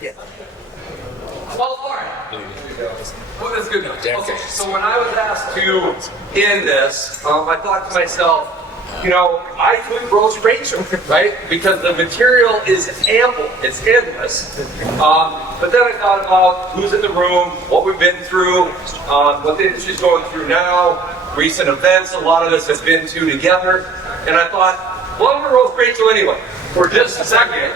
Yeah. Well, all right. Well, that's good enough. Okay, so when I was asked to end this, I thought to myself, I could roast Rachel, right? Because the material is ample, it's endless. But then I thought about who's in the room, what we've been through, what the industry's going through now, recent events a lot of us have been to together, and I thought, well, I'm going to roast Rachel anyway, for just a second.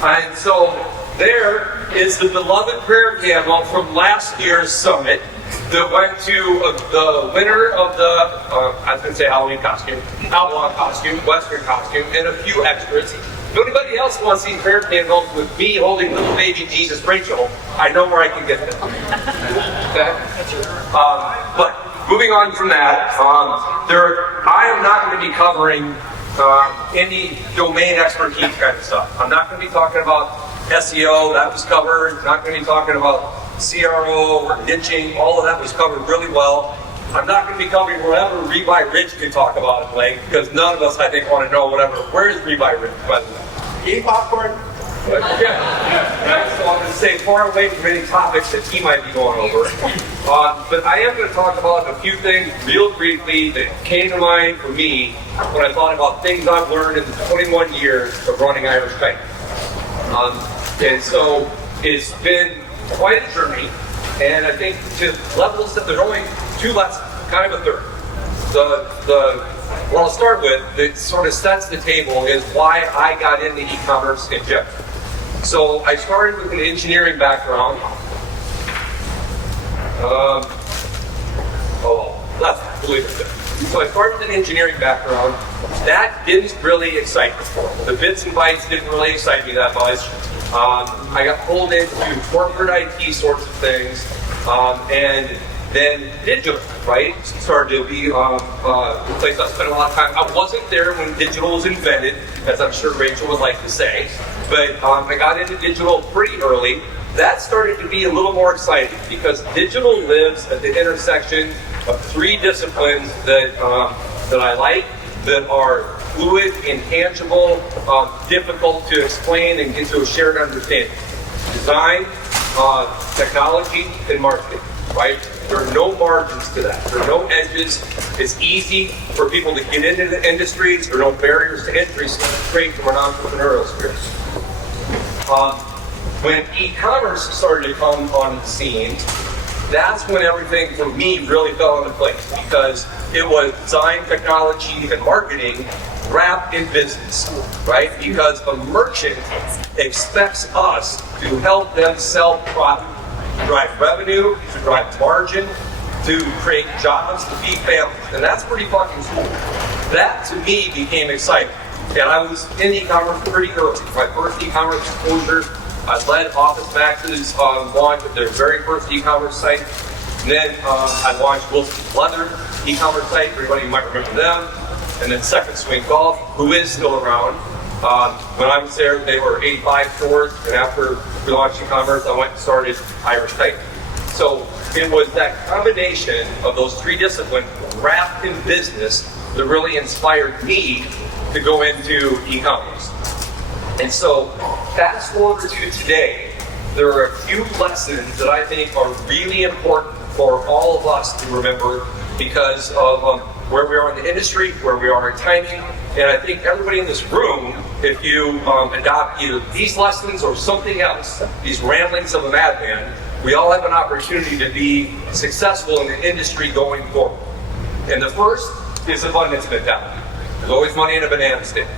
And so there is the beloved prayer candle from last year's summit that went to the winner of the, I was going to say Halloween costume, outlaw costume, Western costume, and a few extras. If anybody else wants these prayer candles with me holding little baby Jesus Rachel, I know where I can get them. Okay? But moving on from that, I am not going to be covering any domain expertise kind of stuff. I'm not going to be talking about SEO, that was covered. I'm not going to be talking about CRO or niching, all of that was covered really well. I'm not going to be covering whatever Rebuy Rich can talk about at length, because none of us, I think, want to know whatever. Where is Rebuy Rich, by the way? Eating popcorn? Yeah. So I'm going to stay far away from any topics that he might be going over. But I am going to talk about a few things real briefly that came to mind for me when I thought about things I've learned in the 21 years of running Irish Kite. And so it's been quite a journey, and I think to levels that there's only two lessons, kind of a third. What I'll start with that sort of sets the table is why I got into e-commerce in general. So I started with an engineering background. Let's believe it. So I started with an engineering background. That didn't really excite me. The bits and bytes didn't really excite me that much. I got pulled into corporate IT sorts of things, and then digital, right? Started to be a place I spent a lot of time. I wasn't there when digital was invented, as I'm sure Rachel would like to say, but I got into digital pretty early. That started to be a little more exciting because digital lives at the intersection of three disciplines that I like, that are fluid, intangible, difficult to explain and get to a shared understanding. Design, technology, and marketing, right? There are no margins to that. There are no edges. It's easy for people to get into the industries. There are no barriers to entry, so it's great from an entrepreneurial experience. When e-commerce started to come on the scene, that's when everything for me really fell into place, because it was design, technology, and marketing wrapped in business, right? Because a merchant expects us to help them sell product, to drive revenue, to drive margin, to create jobs, to feed families, and that's pretty fucking cool. That to me became exciting, and I was in e-commerce pretty early. My first e-commerce exposure, I led Office Max's launch of their very first e-commerce site. And then I launched Wilson's Leather e-commerce site. Everybody might remember them. And then Second Swing Golf, who is still around. When I was there, they were 85 stores. And after we launched e-commerce, I went and started Irish Kite. So it was that combination of those three disciplines wrapped in business that really inspired me to go into e-commerce. And so, fast forward to today, there are a few lessons that I think are really important for all of us to remember because of where we are in the industry, where we are in timing, and I think everybody in this room, if you adopt either these lessons or something else, these ramblings of a madman, we all have an opportunity to be successful in the industry going forward. And the first is abundance mentality. There's always money in a banana stand.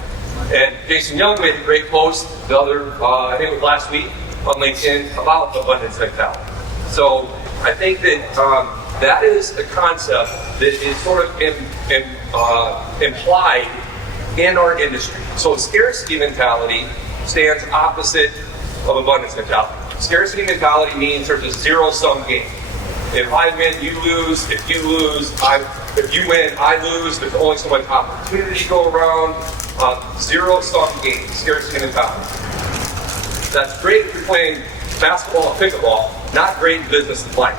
And Jason Young made a great post the other, I think it was last week, on LinkedIn about abundance mentality. So I think that that is a concept that is sort of implied in our industry. So scarcity mentality stands opposite of abundance mentality. Scarcity mentality means there's a zero-sum game. If I win, you lose. If you lose, if you win, I lose. There's only so much opportunity to go around. Zero-sum game, scarcity mentality. That's great if you're playing basketball and pickleball, not great in business and life.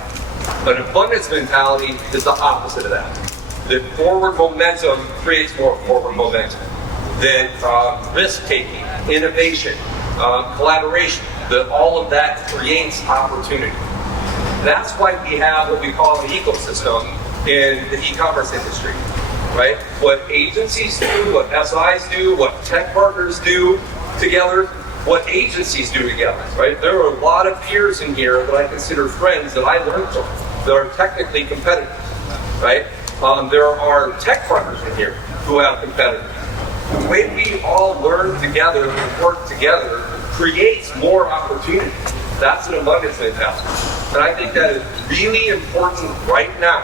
But abundance mentality is the opposite of that. The forward momentum creates more forward momentum. That risk-taking, innovation, collaboration, that all of that creates opportunity. That's why we have what we call an ecosystem in the e-commerce industry, right? What agencies do, what SIs do, what tech partners do together, what agencies do together, right? There are a lot of peers in here that I consider friends that I learned from, that are technically competitive, right? There are tech partners in here who have competitors. The way we all learn together and work together creates more opportunity. That's an abundance mentality. And I think that is really important right now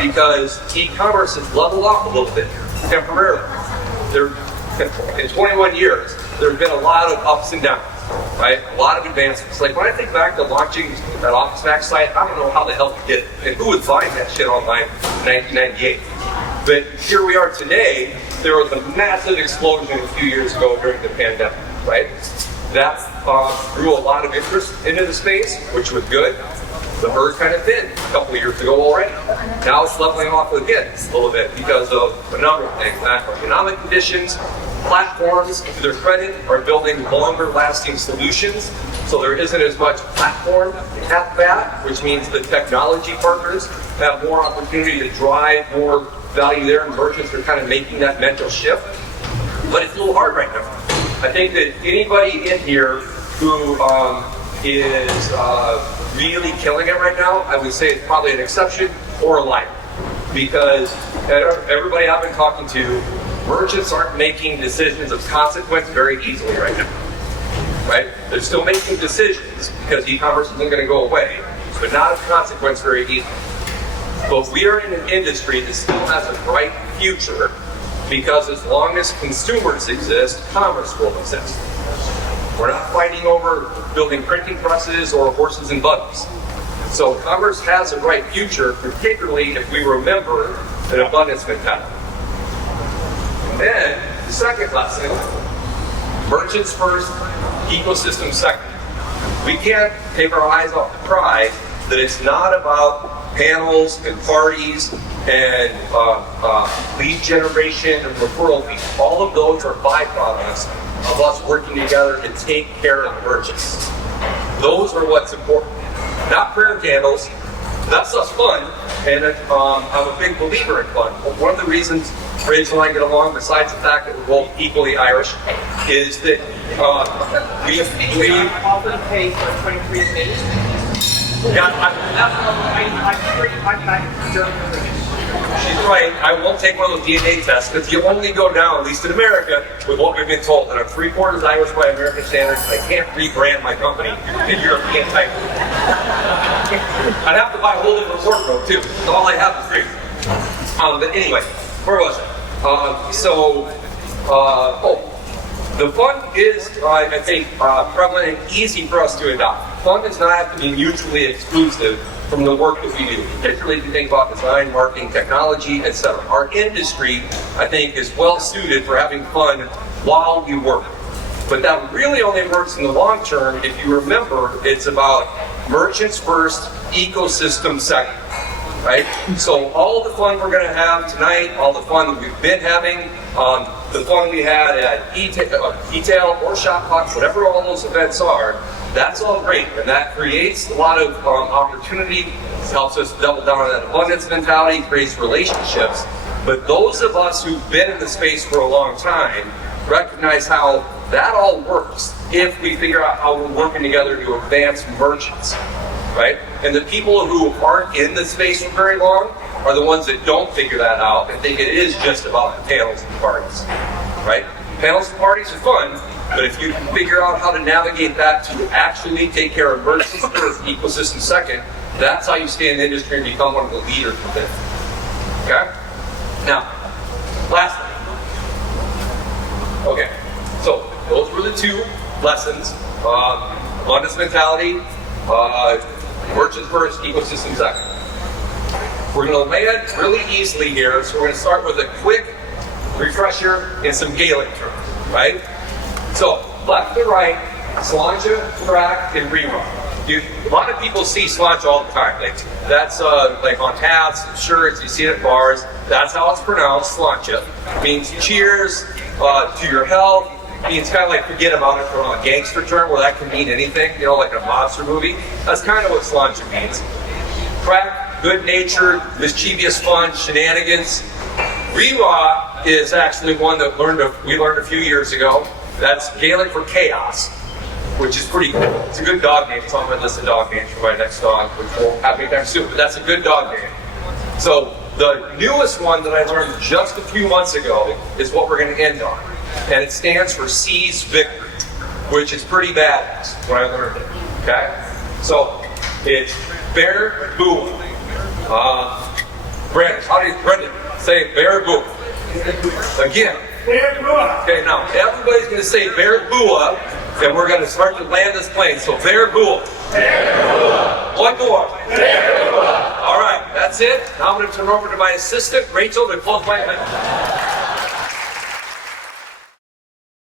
because e-commerce has leveled off a little bit temporarily. In 21 years, there's been a lot of ups and downs, right? A lot of advancements. Like when I think back to launching that OfficeMax site, I don't know how the hell we did it. And who would find that shit online in 1998? But here we are today. There was a massive explosion a few years ago during the pandemic, right? That drew a lot of interest into the space, which was good. The herd kind of thinned a couple of years ago already. Now it's leveling off again a little bit because of a number of things. Macroeconomic conditions, platforms, to their credit, are building longer lasting solutions. So there isn't as much platform at bat, which means the technology partners have more opportunity to drive more value there, and merchants are kind of making that mental shift. But it's a little hard right now. I think that anybody in here who is really killing it right now, I would say it's probably an exception or a liar. Because everybody I've been talking to, merchants aren't making decisions of consequence very easily right now. Right? They're still making decisions because e-commerce isn't going to go away, but not of consequence very easily. But we are in an industry that still has a bright future because as long as consumers exist, commerce will exist. We're not fighting over building printing presses or horses and buggies. So commerce has a bright future, particularly if we remember an abundance mentality. And then, the second lesson, merchants first, ecosystem second. We can't take our eyes off the prize that it's not about panels and parties and lead generation and referral fees. All of those are byproducts of us working together to take care of merchants. Those are what's important. Not prayer candles. That stuff's fun, and I'm a big believer in fun. But one of the reasons Rachel and I get along, besides the fact that we're both equally Irish, is that we offer to pay for 23 days. Yeah, she's right. I won't take one of those DNA tests because you only go down, at least in America, with what we've been told. And I'm 3/4 Irish by American standards. I can't rebrand my company in European type. I'd have to buy a whole different wardrobe too. So all I have is free. But anyway, where was it? The fun is, I think, prevalent and easy for us to adopt. Fun does not have to be mutually exclusive from the work that we do, particularly if you think about design, marketing, technology, etc. Our industry, I think, is well suited for having fun while we work. But that really only works in the long term if you remember it's about merchants first, ecosystem second. Right? So all the fun we're going to have tonight, all the fun that we've been having, the fun we had at e-tail or Shopbox, whatever all those events are, that's all great. And that creates a lot of opportunity, helps us double down on that abundance mentality, creates relationships. But those of us who've been in the space for a long time recognize how that all works if we figure out how we're working together to advance merchants. Right? And the people who aren't in the space for very long are the ones that don't figure that out and think it is just about the panels and parties. Right? Panels and parties are fun, but if you can figure out how to navigate that to actually take care of merchants first, ecosystem second, that's how you stay in the industry and become one of the leaders within it. Okay? Now, lastly. Okay, so those were the two lessons. Abundance mentality, merchants first, ecosystem second. We're going to land really easily here, so we're going to start with a quick refresher and some Gaelic terms, right? So, left to right, sláinte, crack, and rerun. A lot of people see sláinte all the time. That's like on hats and shirts, you see it at bars. That's how it's pronounced, sláinte. It means cheers to your health, means kind of like forget about it from a gangster term where that can mean anything, you know, like a mobster movie. That's kind of what sláinte means. Crack, good-natured, mischievous fun, shenanigans. Riwa is actually one that we learned a few years ago. That's Gaelic for chaos, which is pretty cool. It's a good dog name. It's on my list of dog names for my next dog, which won't happen anytime soon, but that's a good dog name. So the newest one that I learned just a few months ago is what we're going to end on. And it stands for Seize Victory, which is pretty badass when I learned it. Okay? So it's Bear Boo. Brendan, say Bear Boo. Again. Bear Boo. Okay, now everybody's going to say Bear Boo, and we're going to start to land this plane. So Bear Boo. Bear Boo. One more. Bear Boo. All right, that's it. Now I'm going to turn over to my assistant, Rachel, to close my